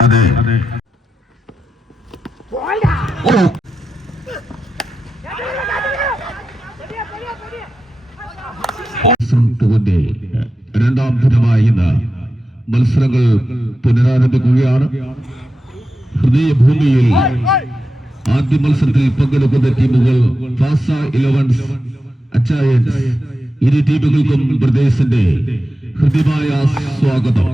അതെ രണ്ടാം ദിനമായ ഇന്ന് മത്സരങ്ങൾ പുനരാരംഭിക്കുകയാണ് ഹൃദയഭൂമിയിൽ ആദ്യ മത്സരത്തിൽ പങ്കെടുക്കുന്ന ടീമുകൾ ഫാസ ഇലവൻസ് അച്ചായൻസ് ഇരു ടീമുകൾക്കും പ്രദേശന്റെ ഹൃദ്യമായ സ്വാഗതം.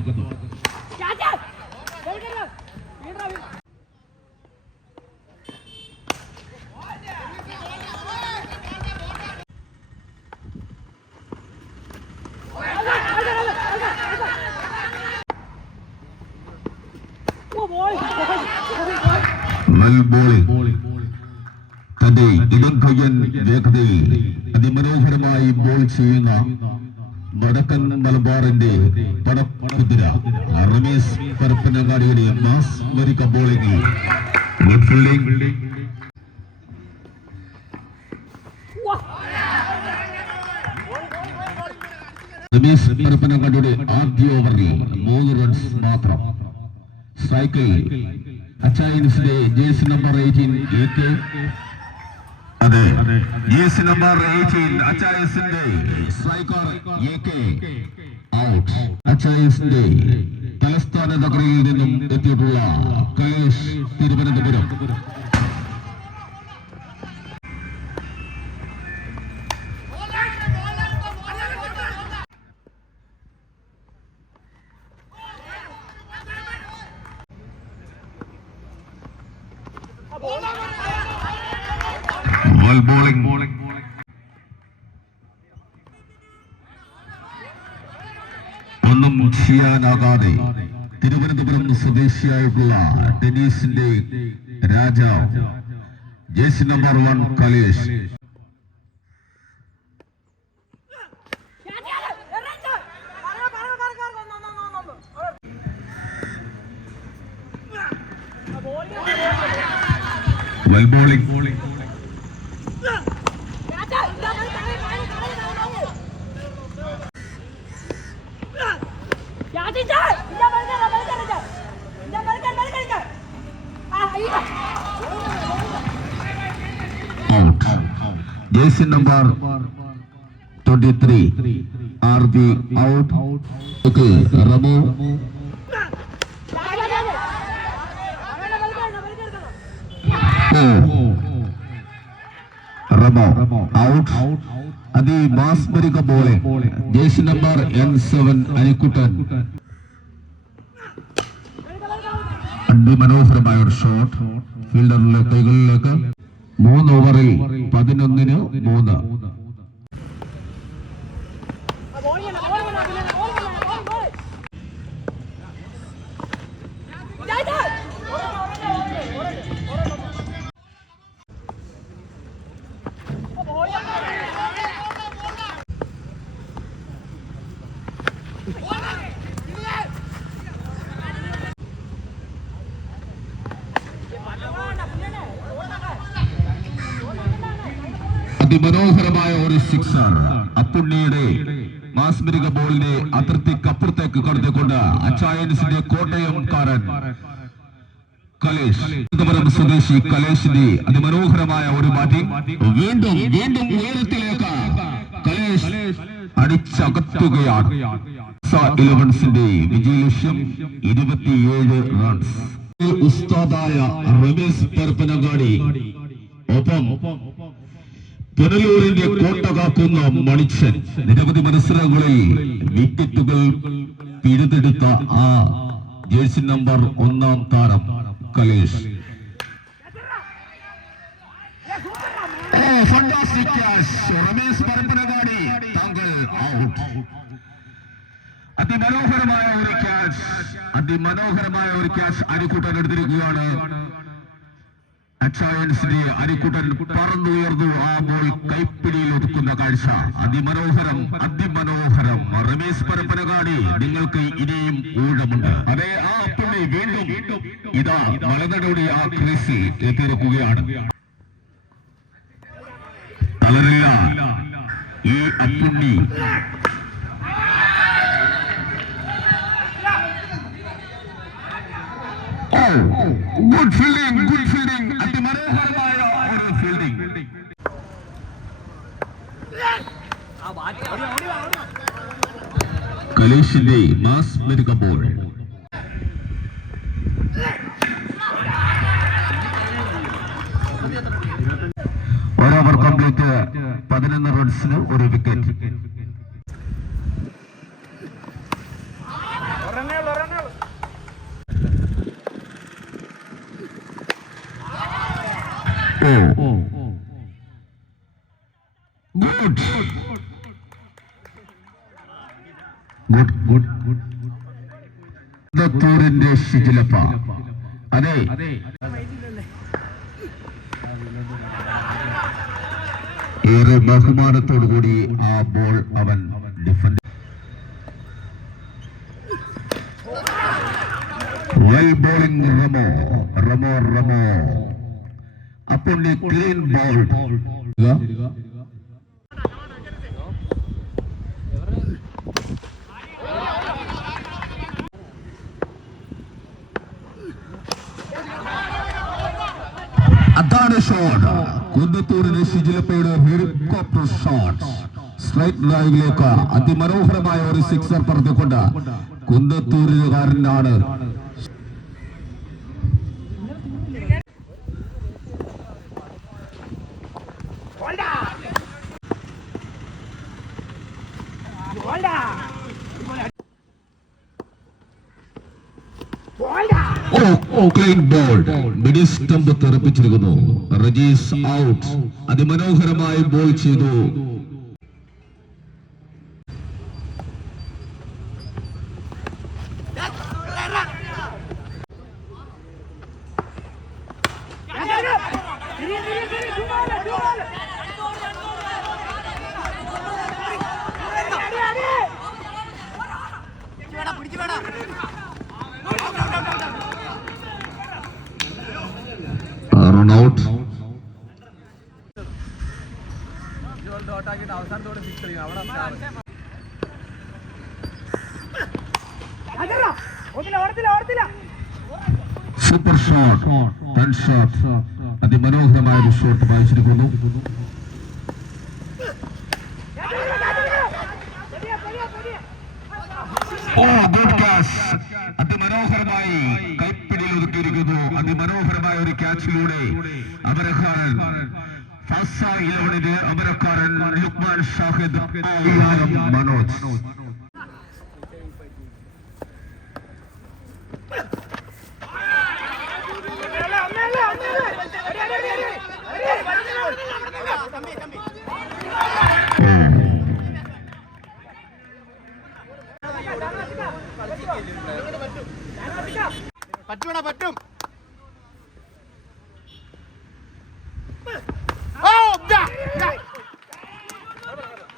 തന്റെ ഇടം കയ്യൻ വേഗതയിൽ അതിമനോഹരമായി ബോൾ ചെയ്യുന്ന വടക്കൻ മലബാറിന്റെ പടക്കുതിര റമേശ് പരപ്പനങ്ങാടിയുടെ മാസ് മരിക്ക ബോളിംഗിൽ ഗുഡ് ഫീൽഡിംഗ് രമേശ് പരപ്പനങ്ങാടിയുടെ ആദ്യ ഓവറിൽ മൂന്ന് റൺസ് മാത്രം. സ്ട്രൈക്കിൽ അച്ചായൻസിന്റെ jersey number eighteen A K അതെ. Number out. തലസ്ഥാന നഗരിയിൽ നിന്നും എത്തിയിട്ടുള്ള കലേഷ് തിരുവനന്തപുരം. ബോൾ ബോളിംഗ് ഒന്നും ചെയ്യാനാകാതെ തിരുവനന്തപുരം സ്വദേശിയായിട്ടുള്ള ടെന്നീസിന്റെ രാജാവ് jersey number one Kalesh. Well bowling bowling Caca, ഇതാ. ഇതാ, വലിക്കരുത്, വലിക്കരുത്. ഇതാ, വലിക്കരുത്, വലിക്കരുത്. ആ, ഇതാ. ഔട്ട് ജേസി number twenty three R B out Ramo Caca, caca. അങ്ങനെ വലിക്കരുത്, വലിക്കരുത്. റമോ ഔട്ട് അതി മാസ്മരിക ബോളിംഗ് ജേസി നമ്പർ എൻ സെവൻ അനിക്കുട്ടൻ. അതിമനോഹരമായ ഒരു ഷോട്ട്. ഫീൽഡറിലെ കൈകളിലേക്ക്. മൂന്ന് ഓവറിൽ പതിനൊന്നിന് മൂന്ന്. അതിമനോഹരമായ ഒരു സിക്സർ അപ്പുണ്ണിയുടെ മാസ്മരിക ബോളിനെ അതിർത്തിക്കപ്പുറത്തേക്ക് കടത്തിക്കൊണ്ട് അച്ചായൻസിന്റെ കോട്ടയംകാരൻ കലേഷ്. സ്വദേശി കലേഷിന്റെ അതിമനോഹരമായ ഒരു മാറ്റി. വീണ്ടും വീണ്ടും ഉയരത്തിലേക്ക് കലേഷ് അടിച്ചകത്തുകയാണ്. ഇലവൻസിന്റെ വിജയലക്ഷ്യം ഇരുപത്തിയേഴ് റൺസ് ഉസ്താദായ രമേശ് പരപ്പനങ്ങാടി ഒപ്പം പുനലൂരിന്റെ കോട്ട കാക്കുന്ന മണിച്ചൻ. നിരവധി മത്സരങ്ങളിൽ വിക്കറ്റുകൾ പിഴുതെടുത്ത ആ ജേഴ്സി നമ്പർ ഒന്നാം താരം കലേഷ്. ഔട്ട് അതിമനോഹരമായ ഒരു ക്യാച്ച് അതിമനോഹരമായ ഒരു ക്യാച്ച് അരിക്കൂട്ടൻ എടുത്തിരിക്കുകയാണ്. അച്ചായൻസിന്റെ അരിക്കുട്ടൻ പറന്നുയർന്നു ആ ബോൾ കൈപ്പിടിയിൽ ഒതുക്കുന്ന കാഴ്ച. അതിമനോഹരം അതിമനോഹരം. റമേശ് പരപ്പന കാണി നിങ്ങൾക്ക് ഇനിയും ഊഴമുണ്ട്. അതെ ആ പുള്ളി വീണ്ടും ഇതാ മലനടയുടെ ആ ക്രീസിൽ എത്തിയിരിക്കുകയാണ് തളരില്ല. ഈ Appunni good fielding good fielding അതിമനോഹരമായ ഒരു ഫീൽഡിംഗ് കലേഷിന്റെ മാസ്മരിക ബോൾ ഒരു ഓവർ കംപ്ലീറ്റ് പതിനൊന്ന് റൺസിന് ഒരു wicket oh good good good good ശിഥിലപ്പ അതെ ഏറെ ബഹുമാനത്തോടു കൂടി ആ ബോൾ അവൻ defend well bowling Ramo Ramo Ramo അപ്പോൾ ഗ്രീൻ ബോൾ അതാണ് ഷോട്ട് കുന്നത്തൂരിന് ഷിജിലപ്പയുടെ ഹെലികോപ്റ്റർ ഷോട്ട് സ്ട്രൈറ്റ് ലൈവിലേക്ക് അതിമനോഹരമായ ഒരു സിക്സർ പറഞ്ഞുകൊണ്ട് കുന്നത്തൂരുകാരനാണ് ബോൾ മിഡിൽ സ്റ്റംപ് തെറിപ്പിച്ചിരിക്കുന്നു. റജീസ് ഔട്ട്. അതിമനോഹരമായി ബോൾ ചെയ്തു run out super shot run shot അതിമനോഹരമായ ഒരു ഷോട്ട് വായിച്ചിരിക്കുന്നു. ഓ ഗുഡ് ക്യാച്ച് അതിമനോഹരമായി കൈപ്പിടിയിൽ ഒതുക്കിയിരിക്കുന്നു. അതിമനോഹരമായ ഒരു ക്യാച്ചിലൂടെ അമരക്കാരൻ ഫാസ ഇലവണിന് അമരക്കാരൻ Luqman Shahid Manoj.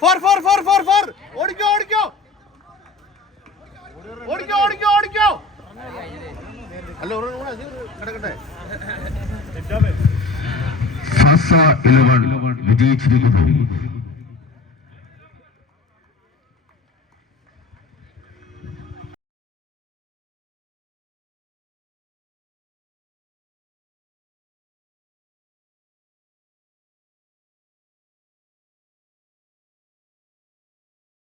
Four four four four four. ഓടിക്കോ ഓടിക്കോ. ഓടിക്കോ ഓടിക്കോ ഓടിക്കോ. അല്ല കിടക്കട്ടെ. വിജയിച്ചിരിക്കുന്നു.